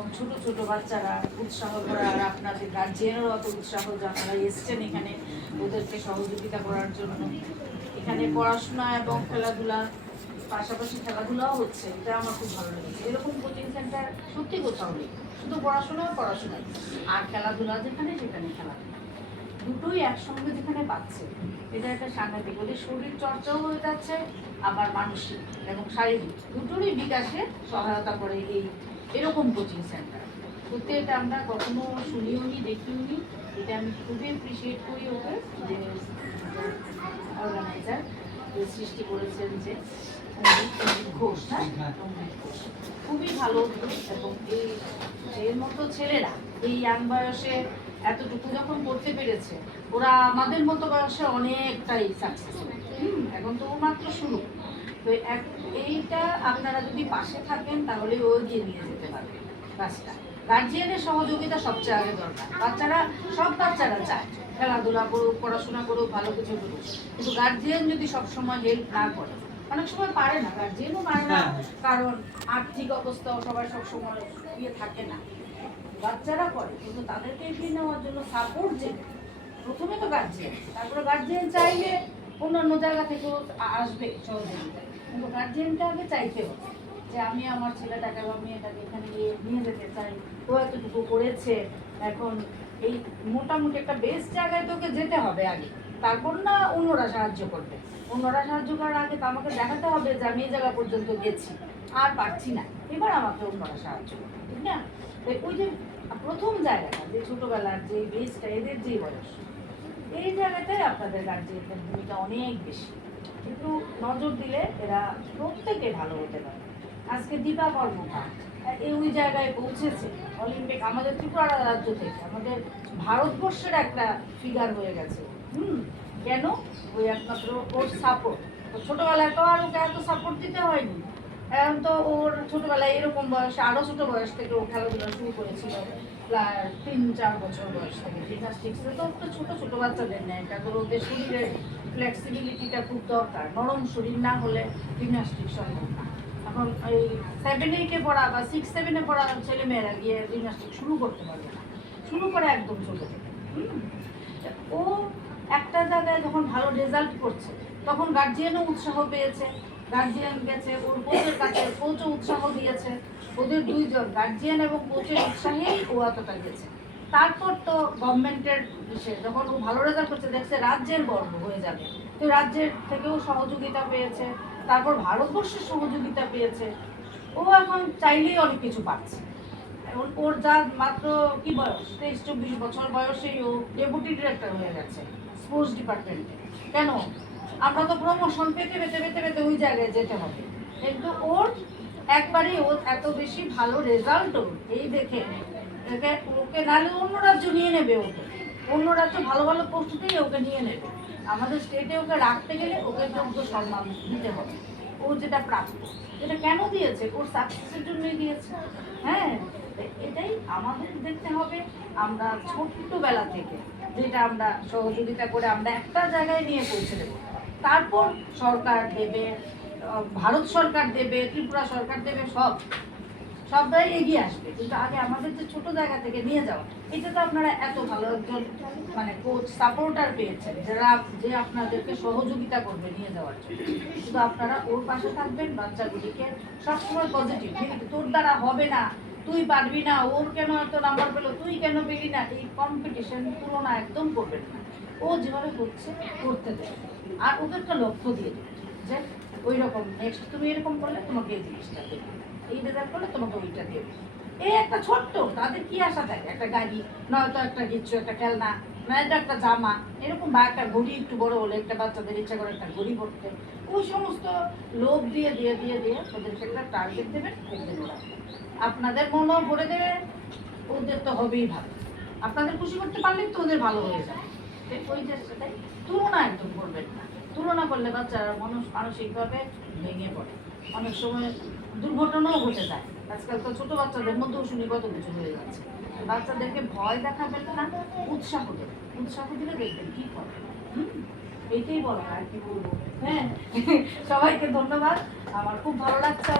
এবং ছোট ছোট বাচ্চারা উৎসাহ করার, আপনাদের গার্জিয়ানেরও অত উৎসাহ যে আপনারা এসছেন এখানে ওদেরকে সহযোগিতা করার জন্য। এখানে পড়াশোনা এবং খেলাধুলা পাশাপাশি খেলাধুলাও হচ্ছে, এটা আমার খুব ভালো লেগেছে। এরকম কোচিং সেন্টার সত্যি কোথাও নেই, শুধু পড়াশোনাই আর খেলাধুলা যেখানে সেখানে খেলাধুলা দুটোই একসঙ্গে যেখানে পাচ্ছে, এটা একটা সাংঘাতিক। ওদের শরীর চর্চাও হয়ে যাচ্ছে, আবার মানসিক এবং শারীরিক দুটোরই বিকাশে সহায়তা করে এরকম কোচিং সেন্টার। সত্যি এটা আমরা কখনো শুনিও নি, দেখিও নি। এটা আমি খুবই অ্যাপ্রিসিয়েট করি ওকে, যে অর্গানাইজার সৃষ্টি করেছেন যে ঘোষ, হ্যাঁ খুবই ভালো উদ্যোগ। এবং এর মতো ছেলেরা এই ইয়াং বয়সে এতটুকু যখন করতে পেরেছে, ওরা আমাদের মতো বয়সে অনেকটাই সাকসেসফুল। এখন তো মাত্র শুরু। তো এইটা আপনারা যদি পাশে থাকেন তাহলে ও এগিয়ে নিয়ে যেতে পারবে কাজটা। গার্জিয়ানের সহযোগিতা সবচেয়ে আগে দরকার। সব বাচ্চারা চায় খেলাধুলা করুক, পড়াশোনা করুক, ভালো কিছু করুক, কিন্তু গার্জিয়ান যদি সবসময় হেল্প না করে, অনেক সময় পারে না, গার্জিয়ানও পারে না, কারণ আর্থিক অবস্থাও সবাই সবসময় থাকে না। বাচ্চারা করে, কিন্তু তাদেরকে এগিয়ে নেওয়ার জন্য সাপোর্ট যে প্রথমে তো গার্জিয়ান, তারপরে গার্জিয়ান চাইলে অন্যান্য জায়গা থেকেও আসবে সহযোগিতা, কিন্তু গার্জিয়ানকে আগে চাইতে হবে যে আমি আমার ছেলেটাকে বা মেয়েটাকে এখানে নিয়ে যেতে চাই, ও এতটুকু করেছে, এখন এই মোটামুটি একটা বেস্ট জায়গায় তোকে যেতে হবে আগে, তারপর না অন্যরা সাহায্য করবে। অন্যরা সাহায্য করার আগে তো আমাকে দেখাতে হবে যে আমি এই জায়গা পর্যন্ত গেছি, আর পারছি না, এবার আমাকে অন্যরা সাহায্য করবে, ঠিক না? ওই যে প্রথম জায়গাটা, যে ছোটবেলার যে বেসটা, এদের যে বয়স, এই জায়গাটায় আপনাদের গার্জিয়ানদের ভূমিকা অনেক বেশি। একটু নজর দিলে এরা প্রত্যেকে ভালো হতে পারে। আজকে দীপা কর্মকার ওই জায়গায় পৌঁছেছে, অলিম্পিক আমাদের ত্রিপুরা রাজ্য থেকে, আমাদের ভারতবর্ষের একটা ফিগার হয়ে গেছে। কেন? ওই একমাত্র ওর সাপোর্ট। ছোটবেলায় তো আর ওকে এত সাপোর্ট দিতে হয়নি। এখন তো ওর ছোটবেলায় এরকম বয়সে, আরো ছোট বয়স থেকে ও খেলাধুলা শুরু করেছিল, প্রায় 3-4 বছর বয়স থেকে। জিমনাস্টিক্সে তো ছোট ছোট বাচ্চাদের নেয়, কারণ ওদের শরীরের ফ্লেক্সিবিলিটিটা খুব দরকার, নরম শরীর না হলে জিমনাস্টিক্স সম্ভব না। এখন এই 7-8-এ পড়া বা 6-7-এ পড়া ছেলেমেয়েরা গিয়ে জিমনাস্টিক্স শুরু করতে পারবে না, শুরু করে একদম ছোট থেকে। ও একটা জায়গায় যখন ভালো রেজাল্ট করছে, তখন গার্জিয়ানও উৎসাহ পেয়েছে, গার্জিয়ান গেছে ওর কোচের কাছে, কোচও উৎসাহ দিয়েছে, ওদের দুইজন গার্জিয়ান এবং কোচের উৎসাহেই ও এতটা গেছে। তারপর তো গভর্নমেন্টের বিষয়ে যখন ও ভালো রেজাল্ট করছে, দেখছে রাজ্যের গর্ব হয়ে যাবে, তো রাজ্যের থেকেও সহযোগিতা পেয়েছে, তারপর ভারতবর্ষের সহযোগিতা পেয়েছে। ও এখন চাইলেই অনেক কিছু পাচ্ছে। এখন ওর যা মাত্র কি বয়স, 23-24 বছর বয়সেই ও ডেপুটি ডিরেক্টর হয়ে গেছে স্পোর্টস ডিপার্টমেন্টে। কেন? আমরা তো প্রমোশন পেতে পেতে পেতে পেতে ওই জায়গায় যেতে হবে, কিন্তু ওর একবারেই ও এত বেশি ভালো রেজাল্ট ওর এই দেখে ওকে নাহলে অন্য রাজ্য নিয়ে নেবে, ওকে অন্য রাজ্য ভালো ভালো পোস্টতেই ওকে নিয়ে নেবে। আমাদের স্টেটে ওকে রাখতে গেলে ওকে যোগ্য সম্মান দিতে হবে, ও যেটা প্রাপ্য। এটা কেন দিয়েছে? ওর সাকসেসের জন্যই দিয়েছে। হ্যাঁ, এটাই আমাদের দেখতে হবে। আমরা ছোট্টবেলা থেকে যেটা আমরা সহযোগিতা করে আমরা একটা জায়গায় নিয়ে পৌঁছে দেবো, তারপর সরকার দেবে, ভারত সরকার দেবে, ত্রিপুরা সরকার দেবে, সবাই এগিয়ে আসবে। কিন্তু আগে আমাদের যে ছোট জায়গা থেকে নিয়ে যাওয়া, এটা তো আপনারা এত ভালো একজন মানে কোচ সাপোর্টার পেয়েছেন, যে আপনাদেরকে সহযোগিতা করবে নিয়ে যাওয়ার জন্য। শুধু আপনারা ওর পাশে থাকবেন, বাচ্চাগুলিকে সবসময় পজিটিভ, কিন্তু তোর দ্বারা হবে না, তুই পারবি না, ওর কেন এত নাম্বার পেলো, তুই কেন পেলি না, এই কম্পিটিশন তুলনা একদম করবেন না। ও যেভাবে করছে করতে দেবে, আর ওকে একটা লক্ষ্য দিয়ে দেবে যে ওই রকম নেক্সট তুমি এরকম করলে তোমাকে এই জিনিসটা দেবে, এই রেজাল্ট করলে তোমাকে ওইটা দেবে। এই একটা ছোট্ট, তাদের কি আশা থাকে? একটা গাড়ি, নয়তো একটা কিছু, একটা খেলনা, নয়তো একটা জামা, এরকম, বা একটা ঘড়ি, একটু বড় হলে একটা বাচ্চাদের ইচ্ছা করে একটা ঘড়ি পড়তে। ওই সমস্ত লোভ দিয়ে দিয়ে দিয়ে দিয়ে ওদেরকে একটা টার্গেট দেবেন, দেখবেন ওরা আপনাদের মনও ভরে দেবে, ওদের তো হবেই ভালো। আপনাদের খুশি করতে পারলেই তো ওদের ভালো হয়ে যায়। ওই যে সেটাই, তুলনা একদম করবেন না। তুলনা করলে বাচ্চারা মানসিকভাবে ভেঙে পড়ে, অনেক সময় দুর্ঘটনাও ঘটে যায়। আজকাল তো ছোট বাচ্চাদের মধ্যেও শুনি কত কিছু হয়ে যাচ্ছে। বাচ্চাদেরকে ভয় দেখাবেন না, উৎসাহ দেবেন। উৎসাহ দিলে দেখবেন কি করে। এইটাই বলা, আর কি বলবো। হ্যাঁ, সবাইকে ধন্যবাদ। আমার খুব ভালো লাগছে।